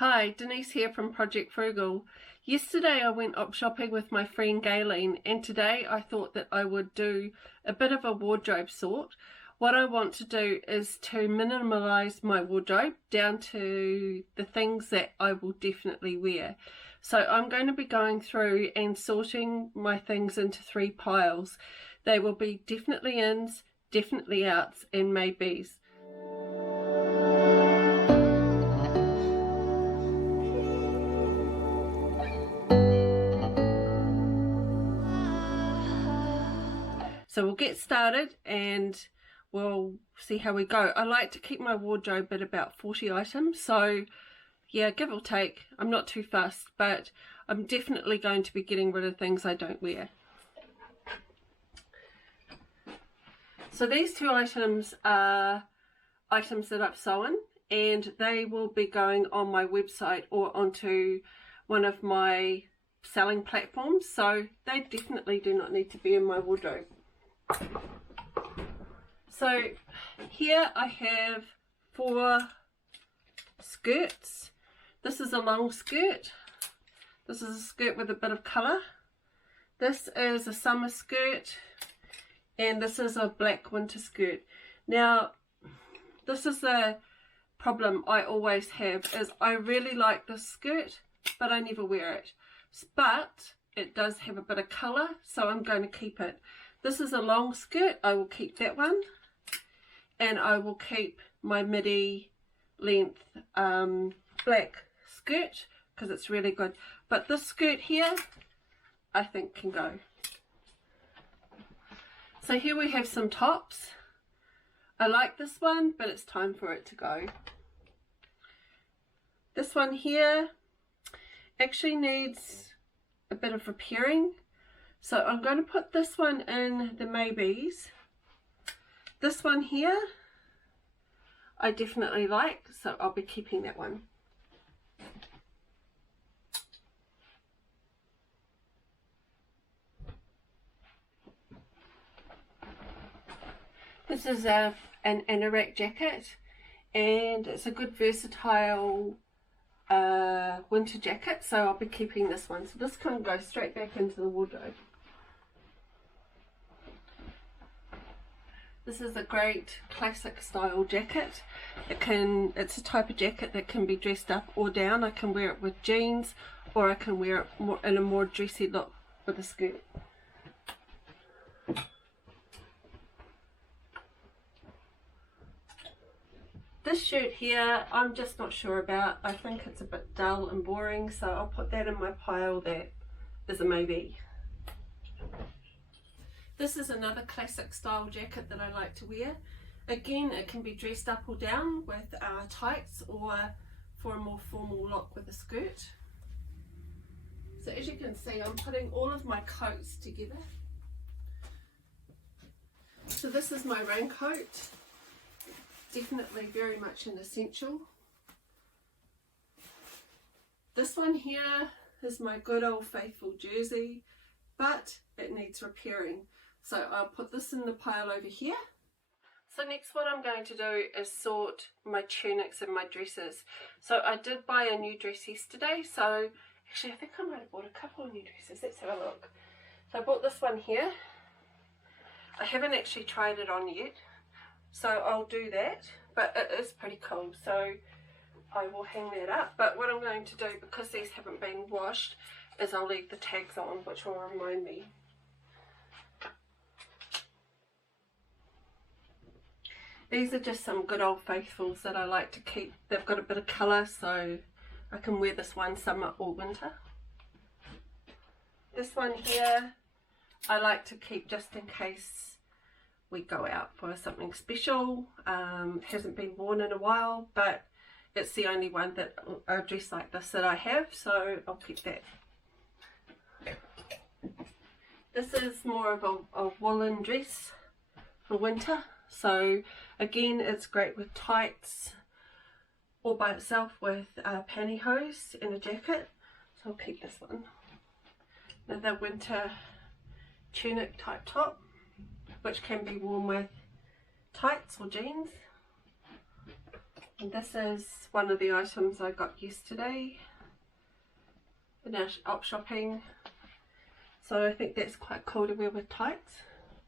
Hi, Denise here from Project Frugal. Yesterday I went up shopping with my friend Gayleen, and today I thought that I would do a bit of a wardrobe sort. What I want to do is to minimalize my wardrobe down to the things that I will definitely wear. So I'm going to be going through and sorting my things into 3 piles. They will be definitely ins, definitely outs, and maybes. So we'll get started and we'll see how we go. I like to keep my wardrobe at about 40 items, so yeah, give or take. I'm not too fussed, but I'm definitely going to be getting rid of things I don't wear. So these 2 items are items that I've sewn, and they will be going on my website or onto one of my selling platforms, so they definitely do not need to be in my wardrobe. So here I have 4 skirts. This is a long skirt. This is a skirt with a bit of colour. This is a summer skirt, and this is a black winter skirt. Now, this is the problem I always have, is I really like this skirt, but I never wear it. But it does have a bit of colour, so I'm going to keep it. This is a long skirt. I will keep that one, and I will keep my midi length black skirt because it's really good. But this skirt here I think can go. So here we have some tops. I like this one, but it's time for it to go. This one here actually needs a bit of repairing, so I'm going to put this one in the maybes. This one here I definitely like, so I'll be keeping that one. This is an anorak jacket, and it's a good versatile winter jacket, so I'll be keeping this one. So this can go straight back into the wardrobe. This is a great classic style jacket. It's a type of jacket that can be dressed up or down. I can wear it with jeans, or I can wear it in a more dressy look with a skirt. This shirt here, I'm just not sure about. I think it's a bit dull and boring, so I'll put that in my pile that is a maybe. This is another classic style jacket that I like to wear. Again, it can be dressed up or down with tights, or for a more formal look with a skirt. So as you can see, I'm putting all of my coats together. So this is my raincoat. Definitely very much an essential. This one here is my good old faithful jersey, but it needs repairing. So I'll put this in the pile over here. So next what I'm going to do is sort my tunics and my dresses. So I did buy a new dress yesterday, so actually I think I might have bought a couple of new dresses. Let's have a look. So I bought this one here. I haven't actually tried it on yet, so I'll do that, but it is pretty cool, so I will hang that up. But what I'm going to do, because these haven't been washed, is I'll leave the tags on, which will remind me. These are just some good old faithfuls that I like to keep. They've got a bit of colour, so I can wear this one summer or winter. This one here I like to keep just in case we go out for something special. Hasn't been worn in a while, but it's the only one that a dress like this that I have, so I'll keep that. This is more of a woolen dress for winter, so again it's great with tights or by itself with pantyhose and a jacket, so I'll keep this one. Another winter tunic type top, which can be worn with tights or jeans. And this is one of the items I got yesterday in our op shopping. So I think that's quite cool to wear with tights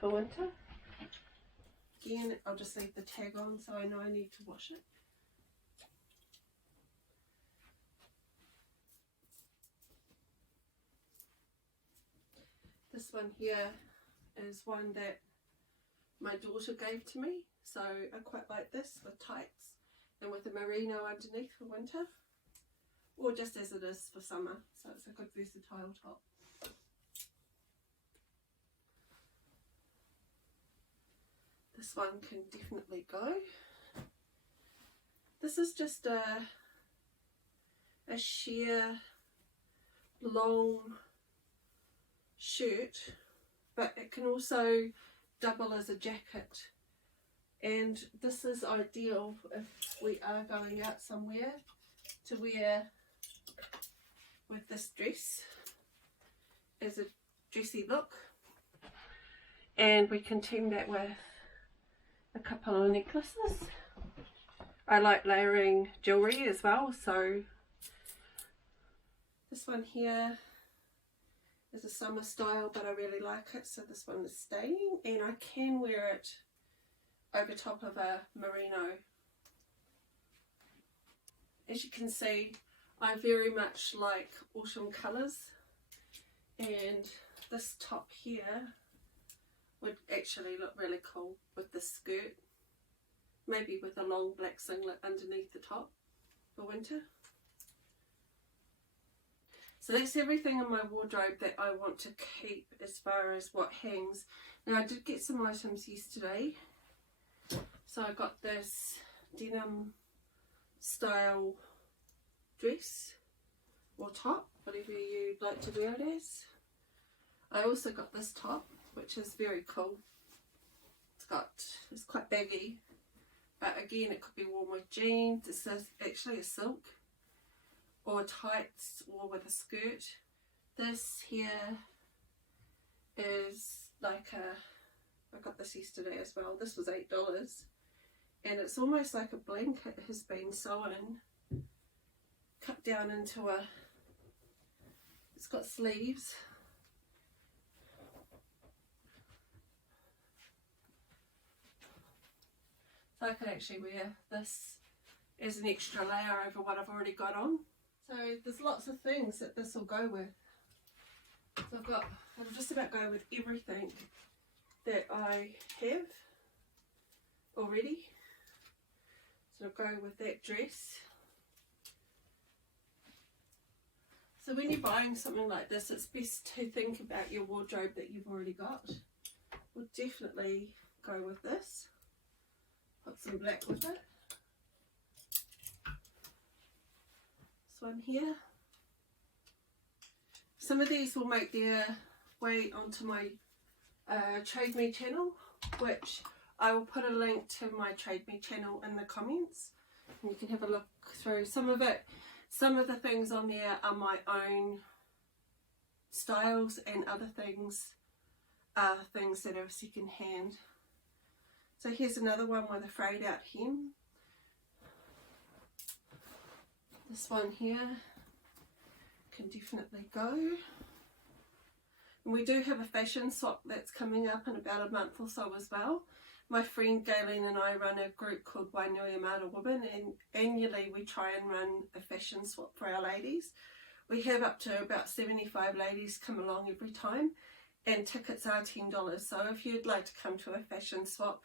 for winter. Again, I'll just leave the tag on so I know I need to wash it. This one here is one that my daughter gave to me, so I quite like this with tights and with a merino underneath for winter, or just as it is for summer, so it's a good versatile top. This one can definitely go. This is just a sheer long shirt, but it can also double as a jacket, and this is ideal if we are going out somewhere to wear with this dress as a dressy look, and we can team that with a couple of necklaces. I like layering jewellery as well, so this one here is a summer style, but I really like it, so this one is staying, and I can wear it over top of a merino. As you can see, I very much like autumn colours, and this top here would actually look really cool with this skirt, maybe with a long black singlet underneath the top for winter. So that's everything in my wardrobe that I want to keep as far as what hangs. Now I did get some items yesterday. So I got this denim style dress or top, whatever you'd like to wear it as. I also got this top, which is very cool. It's quite baggy, but again it could be worn with jeans. It's actually a silk, or tights, or with a skirt. This here is like I got this yesterday as well. This was $8, and it's almost like a blanket has been sewn, cut down into it's got sleeves. So I could actually wear this as an extra layer over what I've already got on. So there's lots of things that this will go with. So it'll just about go with everything that I have already. So it'll go with that dress. So when you're buying something like this, it's best to think about your wardrobe that you've already got. We'll definitely go with this. Put some black with it. This one here. Some of these will make their way onto my Trade Me channel, which I will put a link to my Trade Me channel in the comments, and you can have a look through some of it. Some of the things on there are my own styles, and other things are things that are second hand. So here's another one with a frayed out hem. This one here can definitely go. And we do have a fashion swap that's coming up in about a month or so as well. My friend Galen and I run a group called Wainui Amata Women, and annually we try and run a fashion swap for our ladies. We have up to about 75 ladies come along every time, and tickets are $10. So if you'd like to come to a fashion swap,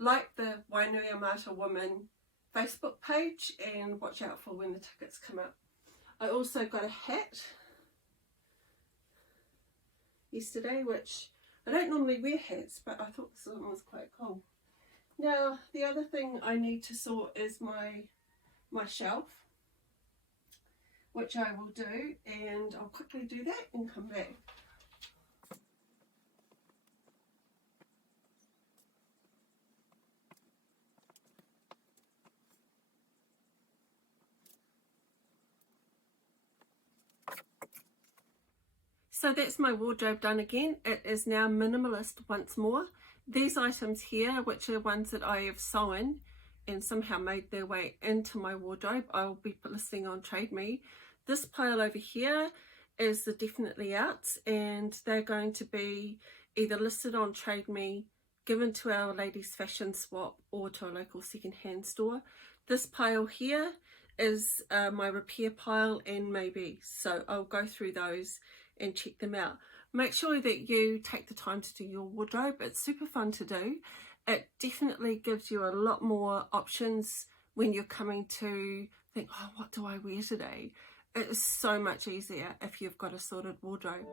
like the Wainui Amata Women Facebook page and watch out for when the tickets come up. I also got a hat yesterday, which I don't normally wear hats, but I thought this one was quite cool. Now the other thing I need to sort is my shelf, which I will do, and I'll quickly do that and come back. So that's my wardrobe done again. It is now minimalist once more. These items here, which are ones that I have sewn and somehow made their way into my wardrobe, I'll be listing on Trade Me. This pile over here is the definitely outs, and they're going to be either listed on Trade Me, given to our ladies fashion swap, or to a local second-hand store. This pile here is my repair pile and maybe, so I'll go through those and check them out. Make sure that you take the time to do your wardrobe. It's super fun to do. It definitely gives you a lot more options when you're coming to think, oh, what do I wear today? It is so much easier if you've got a sorted wardrobe.